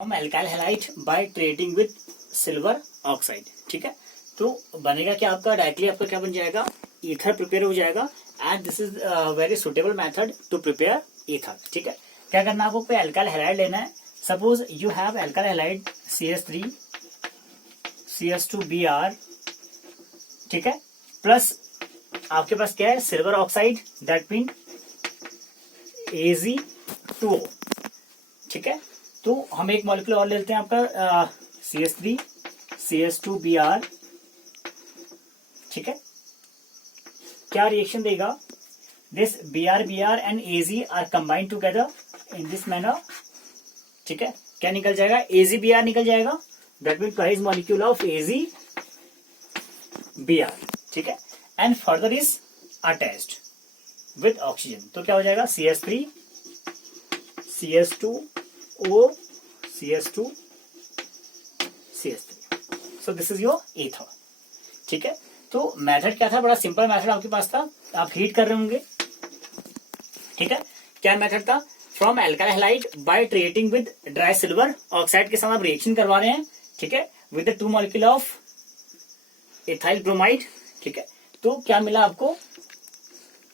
हम alkyl halide by treating with silver oxide. ठीक है, तो बनेगा क्या आपका, डायरेक्टली आपका क्या बन जाएगा, ईथर प्रिपेयर हो जाएगा। And this is very suitable method to prepare ether. ठीक है, क्या करना है आपको, कोई एल्काइल हैलाइड लेना है। Suppose you have alkyl halide CH3 CH2Br। ठीक है, प्लस आपके पास क्या है, silver oxide, that mean Ag2O। ठीक है, तो हम एक मॉलिक्यूल और लेते हैं आपका CH3 CH2Br। ठीक है, क्या रिएक्शन देगा, this Br and Ag are combined together in this manner. ठीक है, क्या निकल जाएगा, AgBr निकल जाएगा, that mean twice molecule of AgBr। ठीक है, and further is attached with oxygen, तो क्या हो जाएगा, CH3 CH2O CH2 CH3। So this is your ether. ठीक है, तो मेथड क्या था, बड़ा सिंपल मेथड आपके पास था, आप हीट कर रहे होंगे। ठीक है, क्या मेथड था, from alkyl halide by treating with dry silver oxide के साथ आप रिएक्शन करवा रहे हैं। ठीक है, with the 2 molecule of ethyl bromide. ठीक है, तो क्या मिला आपको,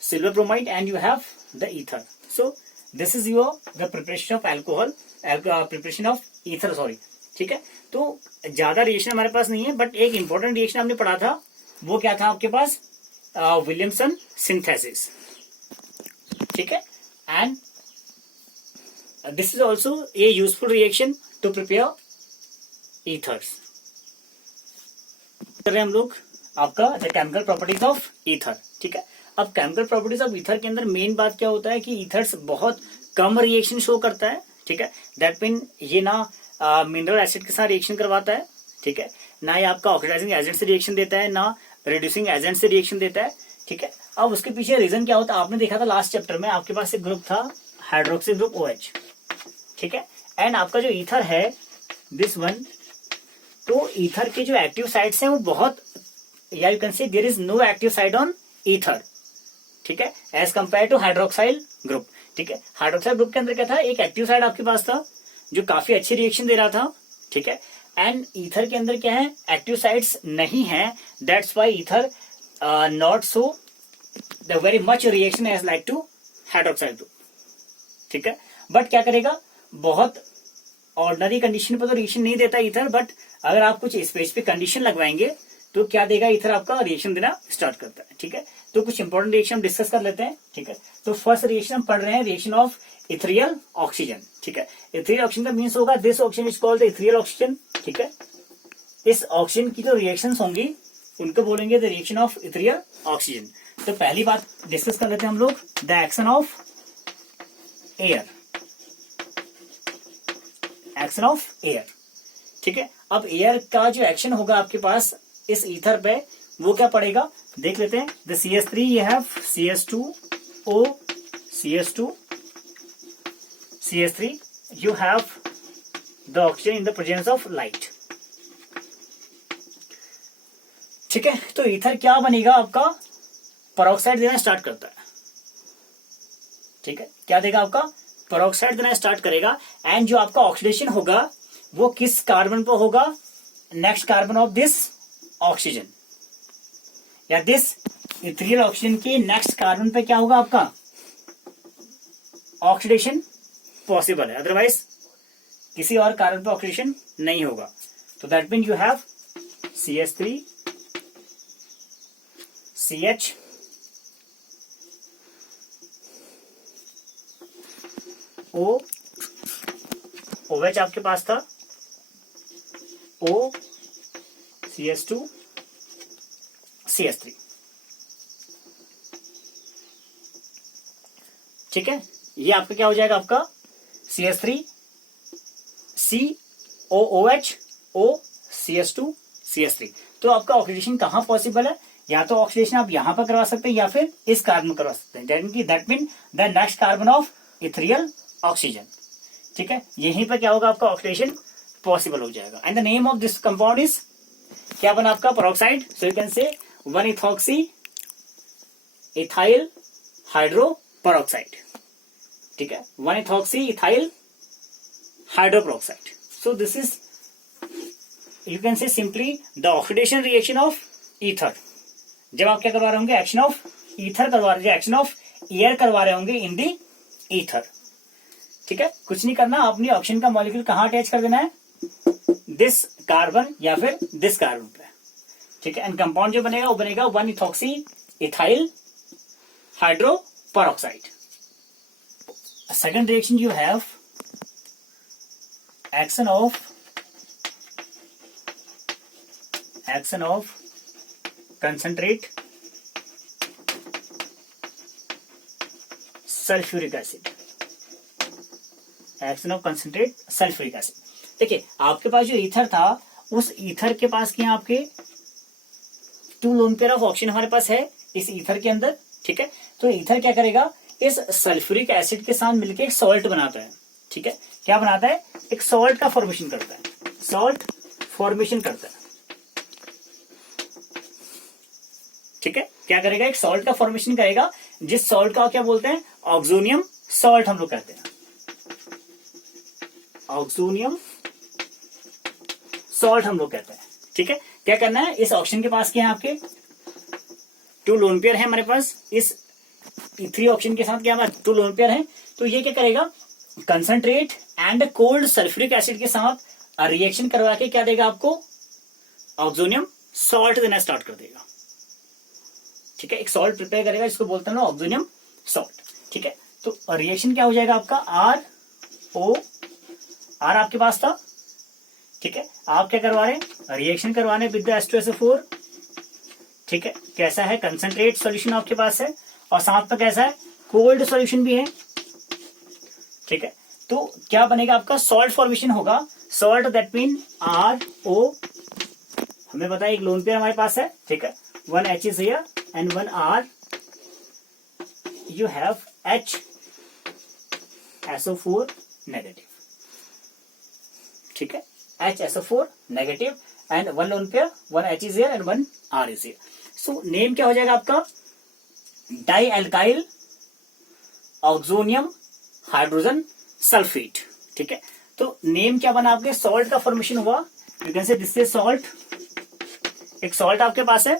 silver bromide and you have the ether. So this is your the preparation of alcohol, preparation of ether, sorry. ठीक है, तो ज्यादा रिएक्शन हमारे पास नहीं है, बट एक इंपॉर्टेंट रिएक्शन हमने पढ़ा था, वो क्या था आपके पास, विलियमसन सिंथेसिस। ठीक है, and this is also a useful reaction to prepare ethers. कर रहे हैं हम लोग आपका the chemical properties of ether. ठीक है, अब केमिकल प्रॉपर्टीज ऑफ ईथर के अंदर मेन बात क्या होता है कि ईथर्स बहुत कम रिएक्शन शो करता है। ठीक है, दैट मीन ये ना मिनरल एसिड के साथ रिएक्शन करवाता है। ठीक है, ना ये आपका ऑक्सीडाइजिंग एजेंट से रिएक्शन देता है, ना रिड्यूसिंग एजेंट से रिएक्शन देता है। ठीक है, अब उसके पीछे रीजन क्या होता है, आपने देखा था लास्ट चैप्टर में, आपके पास एक ग्रुप था हाइड्रोक्सी ग्रुप OH। ठीक है, एंड आपका जो ईथर है दिस वन, तो ईथर के जो एक्टिव साइड्स हैं वो बहुत, या you can say there is no active side on ether. ठीक है, as compare to hydroxyl group. ठीक है, हाइड्रोक्साइल ग्रुप के अंदर क्या था, एक एक्टिव साइड आपके पास था जो काफी अच्छी रिएक्शन दे रहा था। ठीक है, एंड ईथर के अंदर क्या है, एक्टिव साइड्स नहीं है, that's why ether not so the very much reaction as like to hydroxyl group. ठीक है, बट क्या करेगा, बहुत ऑर्डिनरी कंडीशन पर तो रिएक्शन नहीं देता ईथर, बट अगर आप कुछ स्पेसिफिक कंडीशन लगवाएंगे तो क्या देगा, ईथर आपका रिएक्शन देना स्टार्ट करता है। ठीक है, तो कुछ इंपॉर्टेंट रिएक्शन हम डिस्कस कर लेते हैं। ठीक है, तो फर्स्ट रिएक्शन हम पढ़ रहे हैं, रिएक्शन ऑफ इथेरियल ऑक्सीजन। ठीक है, इथेरियल ऑक्सीजन का मीन्स होगा this oxygen is called the ethereal oxygen. ठीक है, इस ऑक्सीजन की जो रिएक्शंस होंगी उनको बोलेंगे the reaction of ethereal oxygen. तो पहली बात डिस्कस कर लेते हैं हम लोग, the action of air. Action of air. ठीक है, अब एयर का जो एक्शन होगा आपके पास इस ईथर पे, वो क्या पड़ेगा, देख लेते हैं। The CH3 you have CH2O CH2 CH3 you have the oxygen in the presence of light। ठीक है, तो ईथर क्या बनेगा आपका, पेरोक्साइड देना स्टार्ट करता है। ठीक है, क्या देगा आपका, पेरोक्साइड देना स्टार्ट करेगा, एंड जो आपका ऑक्सीडेशन होगा वो किस कार्बन पर होगा, next carbon of this oxygen, या दिस इथेरियल ऑक्सीजन के नेक्स्ट कार्बन पे क्या होगा आपका, ऑक्सीडेशन पॉसिबल है, अदरवाइज किसी और कार्बन पे ऑक्सीडेशन नहीं होगा। तो that mean you have CH3 CH O OH आपके पास था, O CH2 CH3। ठीक है, ये आपका क्या हो जाएगा, आपका CH3 COOH O CH2 CH3। तो आपका ऑक्सीडेशन कहां पॉसिबल है, या तो ऑक्सीडेशन आप यहां पर करवा सकते हैं या फिर इस कार्बन में करवा सकते हैं, that mean the next carbon of ethereal oxygen. ठीक है, यहीं पर क्या होगा, आपका ऑक्सीडेशन पॉसिबल हो जाएगा। And the name of this compound is, क्या बना आपका, पेरोक्साइड। सो यू कैन से 1-इथॉक्सी इथाइल हाइड्रो पेरोक्साइड। ठीक है, one ethoxy ethyl hydroperoxide. So this is, you can say simply, the oxidation reaction of ether. जब आप क्या करवा रहे होंगे, एक्शन ऑफ ईथर करवा रहे, एक्शन ऑफ एयर करवा रहे होंगे इन दी ईथर. ठीक है, कुछ नहीं करना, अपनी ऑक्सीजन का मॉलिक्यूल कहाँ अटैच कर देना है, दिस कार्बन या फिर दिस कार्बन पे. ठीक है, एंड कंपाउंड जो बनेगा वो बनेगा one ethoxy ethyl hydro peroxide. Second reaction you have action of concentrate sulfuric acid. Action of concentrate sulfuric acid. देखिए, आपके पास जो ईथर था, उस ईथर के पास क्या, आपके 2 लोन पेयर ऑफ ऑक्सीजन हमारे पास है इस ईथर के अंदर. ठीक है, तो ईथर क्या करेगा, इस सल्फ्यूरिक एसिड के साथ मिलकर एक सॉल्ट बनाता है. ठीक है, क्या बनाता है, एक सॉल्ट का फॉर्मेशन करता है, सॉल्ट फॉर्मेशन करता है. ठीक है, क्या करेगा, एक सॉल्ट का फॉर्मेशन करेगा, जिस सॉल्ट का क्या बोलते हैं, ऑक्सोनियम सॉल्ट हम लोग कहते हैं, ऑक्सोनियम सॉल्ट हम लोग कहते हैं. ठीक है, क्या करना है, इस ऑक्सीजन के पास क्या है, आपके 2 लोन पेयर है हमारे पास, इस E3 ऑक्सीजन के साथ क्या हमारे 2 लोन पेयर है. तो ये क्या करेगा, concentrate and cold sulphuric acid के साथ रिएक्शन करवा के क्या देगा आपको, ऑक्सोनियम सॉल्ट देना स्टार्ट कर देगा. ठीक है, एक सॉल्ट प्रिपेयर करेगा, जिसको बोलते हैं ना ऑक्सोनियम सॉल्ट. ठीक है, तो रिएक्शन क्या हो जाएगा आपका, आर आपके पास था. ठीक है, आप क्या करवा रहे हैं, रिएक्शन करवाने विद द H2SO4. ठीक है, कैसा है, कंसंट्रेट सॉल्यूशन आपके पास है, और साथ में कैसा है, कोल्ड सॉल्यूशन भी है. ठीक है, तो क्या बनेगा आपका, सॉल्ट फॉर्मेशन होगा. सॉल्ट दैट मीन RO, हमें पता है एक लोन पेयर हमारे पास है. ठीक है, 1 H is here and 1 R. You have HSO4 negative. ठीक है, HSO4 negative and 1 lone pair, 1 H is here and 1 R is here. So name क्या हो जाएगा आपका, di alkyl oxonium hydrogen sulphate. ठीक है, तो नेम क्या बना, आपके सॉल्ट का फॉर्मेशन हुआ. यू कैन से दिस इज सॉल्ट, एक सॉल्ट आपके पास है,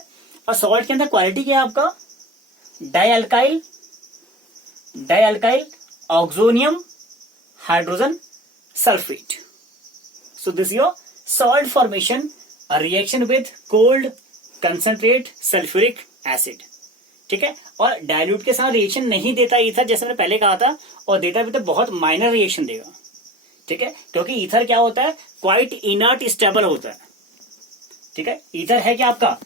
और सॉल्ट के अंदर क्वालिटी क्या है आपका, di alkyl oxonium hydrogen sulphate. So this your salt formation, a reaction with cold concentrate sulphuric acid. ठीक है, और डाइल्यूट के साथ रिएक्शन नहीं देता ईथर, जैसे मैंने पहले कहा था, और देता भी तो बहुत माइनर रिएक्शन देगा. ठीक है, क्योंकि ईथर क्या होता है, क्वाइट इनर्ट स्टेबल होता है. ठीक है, ईथर है क्या आपका,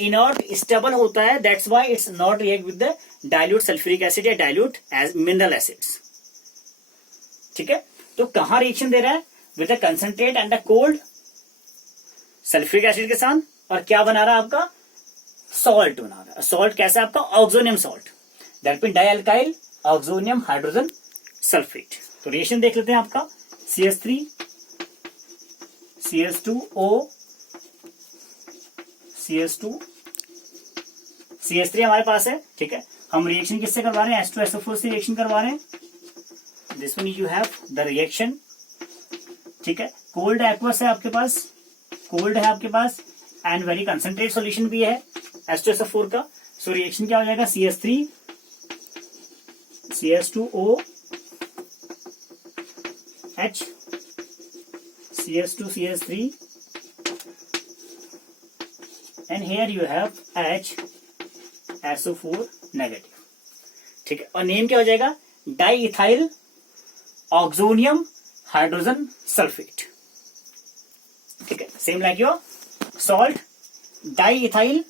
इनर्ट स्टेबल होता है, that's why it's not react with the dilute sulphuric acid या डाइल्यूट एज मिनरल एसिड्स. ठीक है, तो कहां रिएक्शन दे रहा है, with the concentrate and the cold sulphuric acid के साथ, और क्या बना रहा है आपका, सॉल्ट बना रहा है. सॉल्ट कैसा है आपका, oxonium salt, that mean dialkyl oxonium hydrogen sulphate. तो रिएक्शन देख लेते हैं आपका, CH3 CH2O CH2 CH3 हमारे पास है. ठीक है, हम रिएक्शन किससे करवा रहे हैं, H2SO4 से रिएक्शन करवा रहे हैं. This one you have the reaction. ठीक है, कोल्ड एक्वस है आपके पास, कोल्ड है आपके पास, एंड वेरी कंसंट्रेट सॉल्यूशन भी है H2SO4 का. सो रिएक्शन क्या हो जाएगा, CH3 CH2O H CH2 CH3 and here you have HSO4 negative. ठीक है, और नेम क्या हो जाएगा, di ethyl oxonium hydrogen sulphate. ठीक है, same like your salt, di ethyl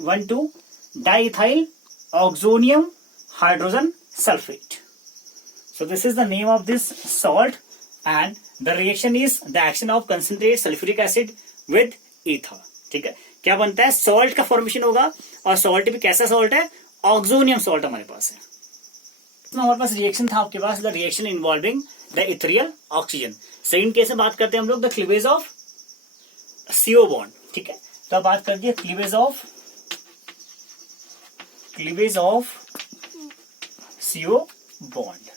1,2 di ethyl oxonium hydrogen sulphate. So this is the name of this salt and the reaction is the action of concentrate sulfuric acid with ether. ठीक है, क्या बनता है, salt का formation होगा, और salt भी कैसा सॉल्ट है, ऑक्सोनियम सॉल्ट हमारे पास है. तो हमारे पास रिएक्शन था आपके पास, the reaction involving the ethereal oxygen. Second case में बात करते हैं हम लोग the cleavage of CO bond. ठीक है, तो अब बात करते हैं क्लीवेज ऑफ CO बॉन्ड.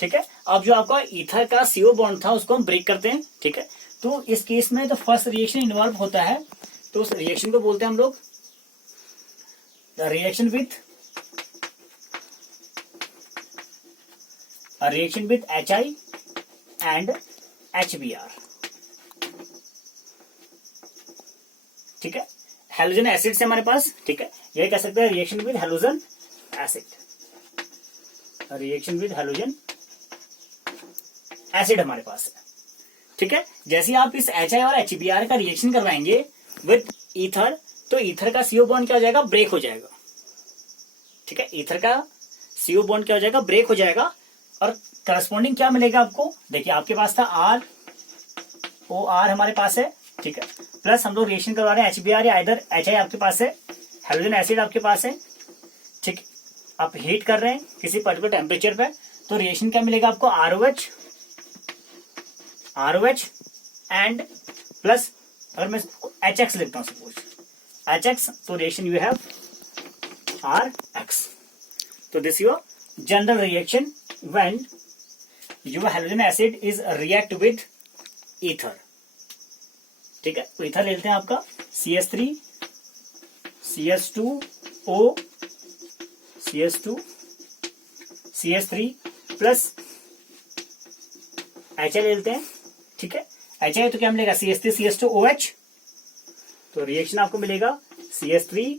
ठीक ठीक है। अब जो आपका ईथर का CO बॉन्ड था उसको हम ब्रेक करते हैं, ठीक है। तो इस केस में तो फर्स्ट रिएक्शन इन्वॉल्व होता है, तो उस रिएक्शन को बोलते हैं हम लोग the reaction with HI and HBr, ठीक है। हेलोजन एसिड से हमारे पास, ठीक है, ये कह सकते हैं reaction with halogen acid, reaction with halogen acid हमारे पास है, ठीक है। जैसे ही आप इस HI और HBr का रिएक्शन करवाएंगे विद ईथर, तो ईथर का CO बॉन्ड क्या हो जाएगा, ब्रेक हो जाएगा, ठीक है। ईथर का CO बॉन्ड क्या हो जाएगा, ब्रेक हो जाएगा, और करस्पॉन्डिंग क्या मिलेगा आपको, देखिए आपके पास था ROR हमारे पास है, ठीक है, प्लस हम लोग रिएक्शन करवा रहे हैं HBr या इधर HI आपके पास है, हेलोजन एसिड आपके पास है, ठीक। आप हीट कर रहे हैं किसी पर्टिकुलर टेम्परेचर पे, तो रिएक्शन क्या मिलेगा आपको, ROH एंड प्लस अगर मैं HX लिखता हूं सपोज HX, तो रिएक्शन यू हैव RX। तो this your general reaction when your halogen acid is react with ether, ठीक है। तो ईथर लेते हैं आपका CH3 CH2O CH3 plus HI लेते हैं, ठीक है। HI तो क्या मिलेगा, CH3 CH2OH, तो रिएक्शन आपको मिलेगा CH3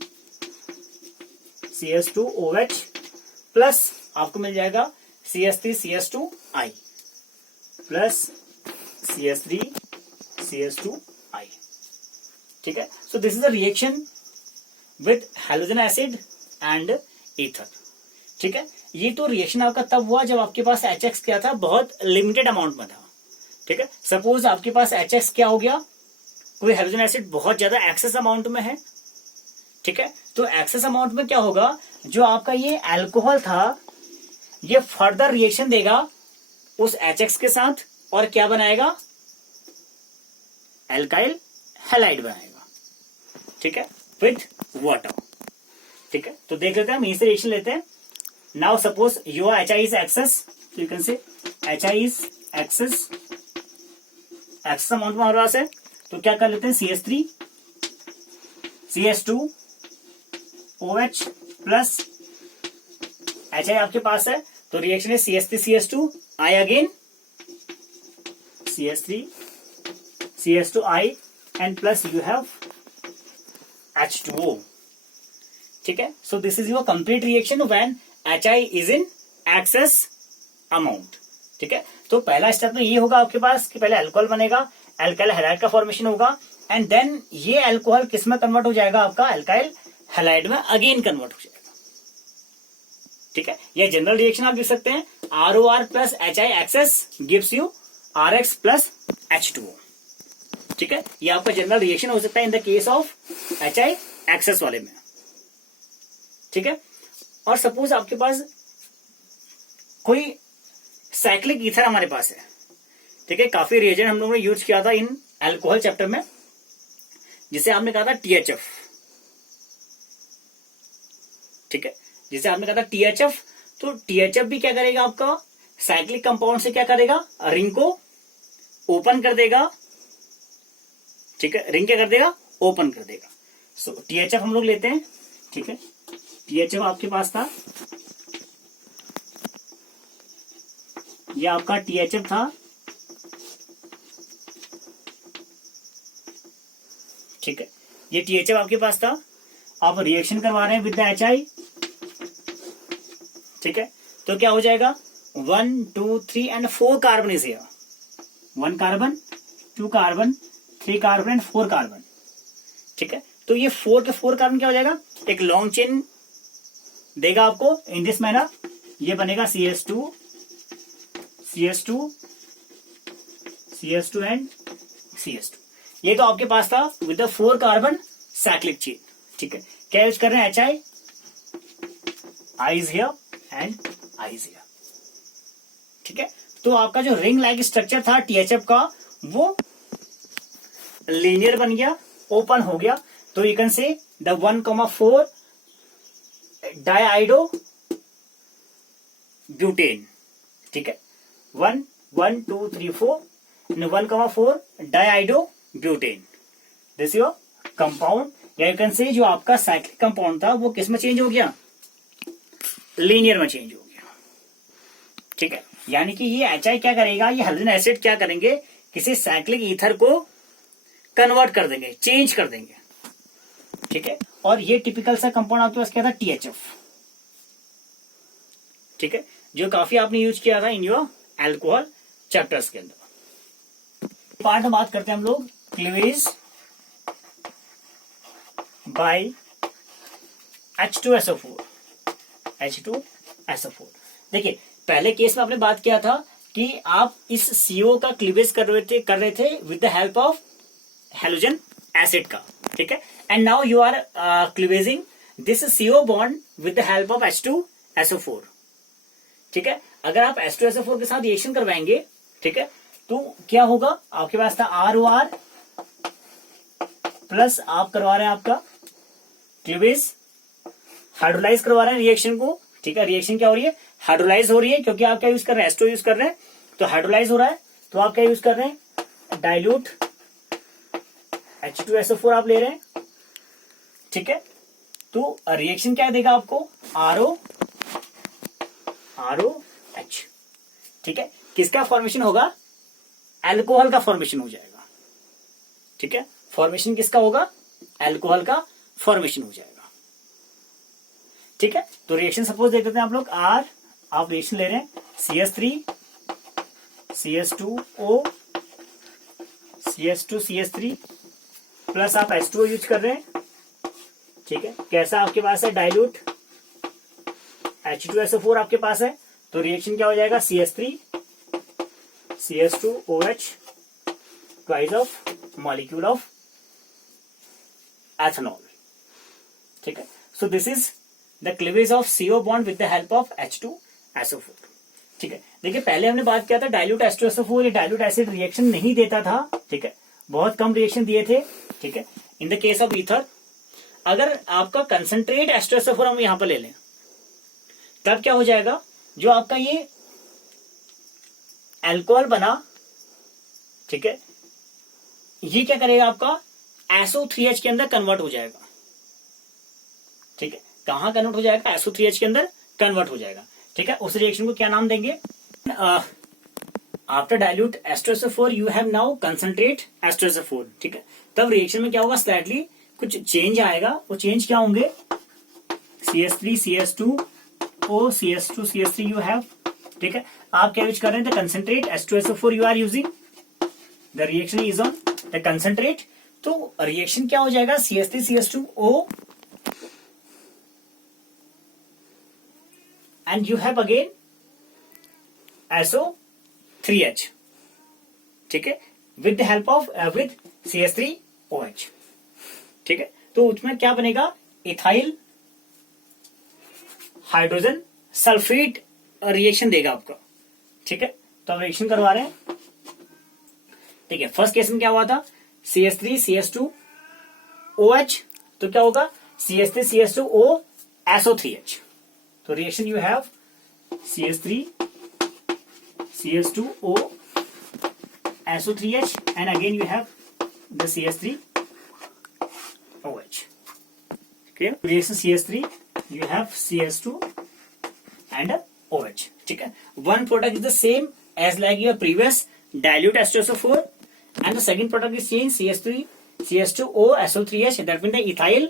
CH2OH प्लस आपको मिल जाएगा CH3 CH2I plus CH3 CH2I, ठीक है। सो this is a reaction with halogen acid and ether, ठीक है। ये तो रिएक्शन आपका तब हुआ जब आपके पास HX क्या था, बहुत लिमिटेड अमाउंट में था, ठीक है। सपोज आपके पास HX क्या हो गया, कोई हेलोजन एसिड बहुत ज्यादा एक्सेस अमाउंट में है, ठीक है। तो एक्सेस अमाउंट में क्या होगा, जो आपका ये अल्कोहल था ये फर्दर रिएक्शन देगा उस HX के साथ और क्या बनाएगा, एल्काइल हैलाइड बनाएगा, ठीक है, विथ वाटर, ठीक है। तो देख लेते हैं हम यहीं से रिएक्शन लेते हैं। Now suppose your HI is excess, तो you can say HI is excess amount में हमारे पास है, तो क्या कर लेते हैं CH3 CH2OH प्लस HI आपके पास है, तो रिएक्शन है CH3 CH2I again CH3 CH2I and plus you have H2O, ठीक है। सो this is your complete reaction when HI is in excess amount, ठीक है। तो पहला स्टेप में ये होगा आपके पास कि पहले अल्कोहल बनेगा, अल्काइल हैलाइड का फॉर्मेशन होगा, एंड देन ये अल्कोहल किस में कन्वर्ट हो जाएगा, आपका अल्काइल हैलाइड में अगेन कन्वर्ट हो जाएगा, ठीक है। ये जनरल रिएक्शन आप लिख सकते हैं, ROR plus HI excess gives you RX plus H2O, ठीक है। ये आपका जनरल रिएक्शन हो सकता है in the case of HI excess वाले में, ठीक है। और सपोज आपके पास कोई साइक्लिक ईथर हमारे पास है, ठीक है। काफी रिएजेंट हम लोगों ने यूज किया था इन अल्कोहल चैप्टर में, जिसे आपने कहा था THF, ठीक है, जिसे आपने कहा था THF। तो THF भी क्या करेगा, आपका साइक्लिक कंपाउंड से क्या करेगा, रिंग को ओपन कर देगा, ठीक है, रिंग क्या कर देगा, ओपन कर देगा। सो THF हम लोग लेते हैं, ठीक है। THF आपके पास था, ये आपका THF था, ठीक है। ये THF आपके पास था, आप रिएक्शन करवा रहे हैं विद द HI, ठीक है। तो क्या हो जाएगा, 1 2 3 and 4 carbon is here, 1 carbon 2 carbon 3 carbon and 4 carbon, ठीक है। तो ये 4 के 4 कार्बन क्या हो जाएगा, एक लॉन्ग चेन देगा आपको इन दिस मैनर, ये बनेगा CH2 एंड CH2। ये तो आपके पास था with the 4 carbon cyclic chain, ठीक है। क्या यूज कर रहे हैं, HI, I is here and I is here, ठीक है। तो आपका जो रिंग लाइक स्ट्रक्चर था THF का, वो लीनियर बन गया, ओपन हो गया। तो you can say the 1,4 diiodo butane, ठीक है। 1 1 2 3 4 1,4 डाइआइडोब्यूटेन। दिस योर कंपाउंड, या यू कैन से जो आपका साइक्लिक कंपाउंड था वो किस में चेंज हो गया, लीनियर में चेंज हो गया। ठीक है, यानी कि ये HI क्या करेगा, ये हाइड्रोजन एसिड क्या करेंगे, किसी साइक्लिक ईथर को कन्वर्ट कर देंगे, चेंज कर देंगे। ठीक है, और ये टिपिकल सा कंपाउंड आपके पास क्या था, THF। ठीक है, जो काफी आपने यूज किया था इन योर अल्कोहल चैप्टर्स के अंदर। पार्ट में बात करते हैं हम लोग क्लीवेज बाय H2SO4। H2SO4 देखिए, पहले केस में आपने बात किया था कि आप इस CO का क्लीवेज कर रहे थे with the help of halogen acid का। ठीक है, and now you are cleavaging this CO bond with the help of H2SO4। ठीक है, अगर आप H2SO4 के साथ रिएक्शन करवाएंगे, ठीक है, तो क्या होगा, आपके पास था ROR प्लस आप करवा रहे हैं आपका क्लीवेज, हाइड्रोलाइज करवा रहे हैं रिएक्शन को। ठीक है, रिएक्शन क्या हो रही है, हाइड्रोलाइज हो रही है, क्योंकि आप क्या यूज कर रहे हैं, H2 यूज कर रहे हैं, तो हाइड्रोलाइज हो रहा है। तो आप क्या यूज कर रहे हैं, डाइल्यूट H2SO4 आप ले रहे हैं। ठीक है, तो रिएक्शन क्या देगा आपको, ROH। ठीक है, किसका फॉर्मेशन होगा, अल्कोहल का फॉर्मेशन हो जाएगा। ठीक है, फॉर्मेशन किसका होगा, अल्कोहल का फॉर्मेशन हो जाएगा। ठीक है, तो रिएक्शन सपोज देख लेते हैं आप लोग, आप रिएक्शन ले रहे हैं CH3 CH2O CH2 CH3 plus आप H2O यूज कर रहे हैं। ठीक है, कैसा आपके पास है, डाइल्यूट H2SO4 आपके पास है, तो रिएक्शन क्या हो जाएगा, CH3 CH2OH twice of molecule of ethanol. ठीक है, सो this is the cleavage of CO bond with the help of H2SO4। ठीक है, देखिए पहले हमने बात किया था डाइल्यूट H2SO4, ये डाइल्यूट एसिड रिएक्शन नहीं देता था। ठीक है, बहुत कम रिएक्शन दिए थे। ठीक है, in the case of ether, अगर आपका कंसंट्रेट H2SO4 हम यहां पर ले लें, तब क्या हो जाएगा, जो आपका ये अल्कोहल बना, ठीक है, ये क्या करेगा, आपका SO3H के अंदर कन्वर्ट हो जाएगा। ठीक है, कहां कन्वर्ट हो जाएगा, SO3H के अंदर कन्वर्ट हो जाएगा। ठीक है, उस रिएक्शन को क्या नाम देंगे, after dilute H2SO4 you have now concentrate H2SO4। ठीक है, तब रिएक्शन में क्या होगा, स्लाइटली कुछ चेंज आएगा। वो चेंज क्या होंगे, CH3 CH2O CH2 CH3 you have. ठीक है, आप क्या यूज कर रहे हैं, the concentrate H2SO4 you are using, the reaction is on the concentrate. तो रिएक्शन क्या हो जाएगा, CH3 CH2O and you have again SO3H। ठीक है, with the help of with CH3OH। ठीक है, तो उसमें क्या बनेगा, इथाइल हाइड्रोजन सल्फेट रिएक्शन देगा आपका। ठीक है, तो आप रिएक्शन करवा रहे हैं। ठीक है, फर्स्ट केस में क्या हुआ था, CH3 CH2OH, तो क्या होगा, CH3 CH2O SO3H। तो reaction you have CH3 CH2O SO3H and again you have the CH3OH। clear, reaction CH3 you have CH2 and OH। ठीक है, one product is the same as like your previous dilute H2SO4 and the second product is changed CH3 CH2O SO3H, that means the ethyl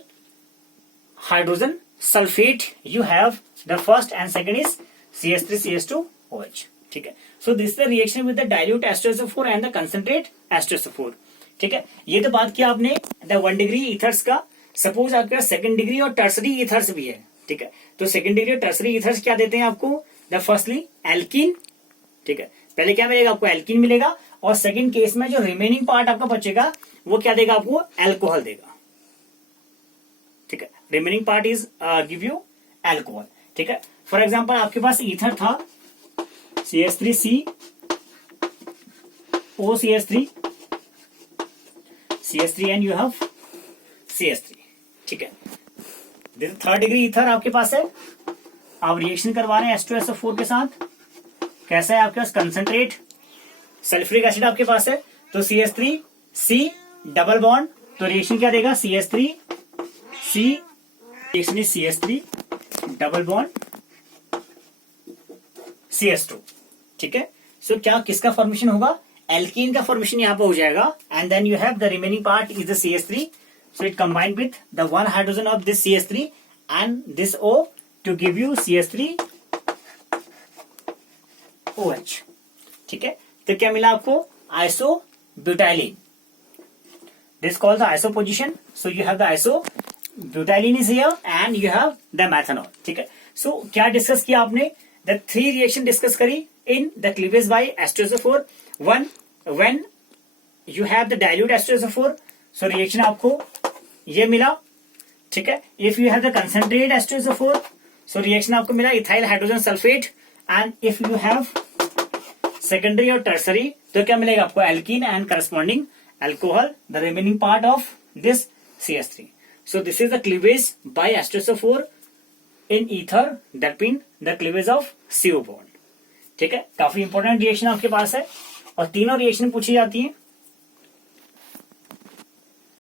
hydrogen sulfate you have the first and second is CH3 CH2OH। ठीक है, so this is the reaction with the dilute H2SO4 and the concentrate H2SO4। ठीक है, ये तो बात किया आपने the 1 degree ethers का। सपोज आपके पास सेकंड डिग्री और टर्सरी ईथर्स भी है। ठीक है, तो सेकंड डिग्री और टर्सरी ईथर्स क्या देते हैं आपको, द फर्स्टली एल्कीन। ठीक है, पहले क्या मिलेगा आपको, एल्कीन मिलेगा, और सेकंड केस में जो रिमेनिंग पार्ट आपका बचेगा वो क्या देगा आपको, एल्कोहल देगा। ठीक है, remaining part is give you alcohol. ठीक है, फॉर एग्जाम्पल आपके पास ईथर था CH3C OCH3 CH3 and you have CH3। ठीक है, थर्ड डिग्री ईथर आपके पास है, आप रिएक्शन करवा रहे हैं H2SO4 के साथ। कैसा है आपके पास, कंसंट्रेट सल्फ्यूरिक एसिड आपके पास है, तो CH3 C डबल बॉन्ड, तो रिएक्शन क्या देगा, CH3 C, reaction is CH3 double bond CH2, ठीक है। सो क्या किसका फॉर्मेशन होगा, एल्कीन का फॉर्मेशन यहाँ पे हो जाएगा, and then you have the remaining part is the CH3, so it combine with the one hydrogen of this CH3 and this O to give you CH3 OH, ठीक है। तो क्या मिला आपको, isobutylene, this called the iso position, so you have the isobutylene is here and you have the methanol, ठीक है। So क्या discuss किया आपने, द 3 रिएक्शन डिस्कस करी in the cleavage by H2SO4. One, when you have the dilute H2SO4, so reaction आपको ये मिला, ठीक है। If you have the concentrate H2SO4, so reaction आपको मिला ethyl hydrogen sulfate, and if you have secondary और tertiary, तो क्या मिलेगा आपको, alkene and corresponding alcohol, the remaining part of this CH3. So this is the cleavage by H2SO4 in ether, that means the cleavage of CO bond, ठीक है। काफी important reaction आपके पास है, और तीनों रिएक्शन पूछी जाती है।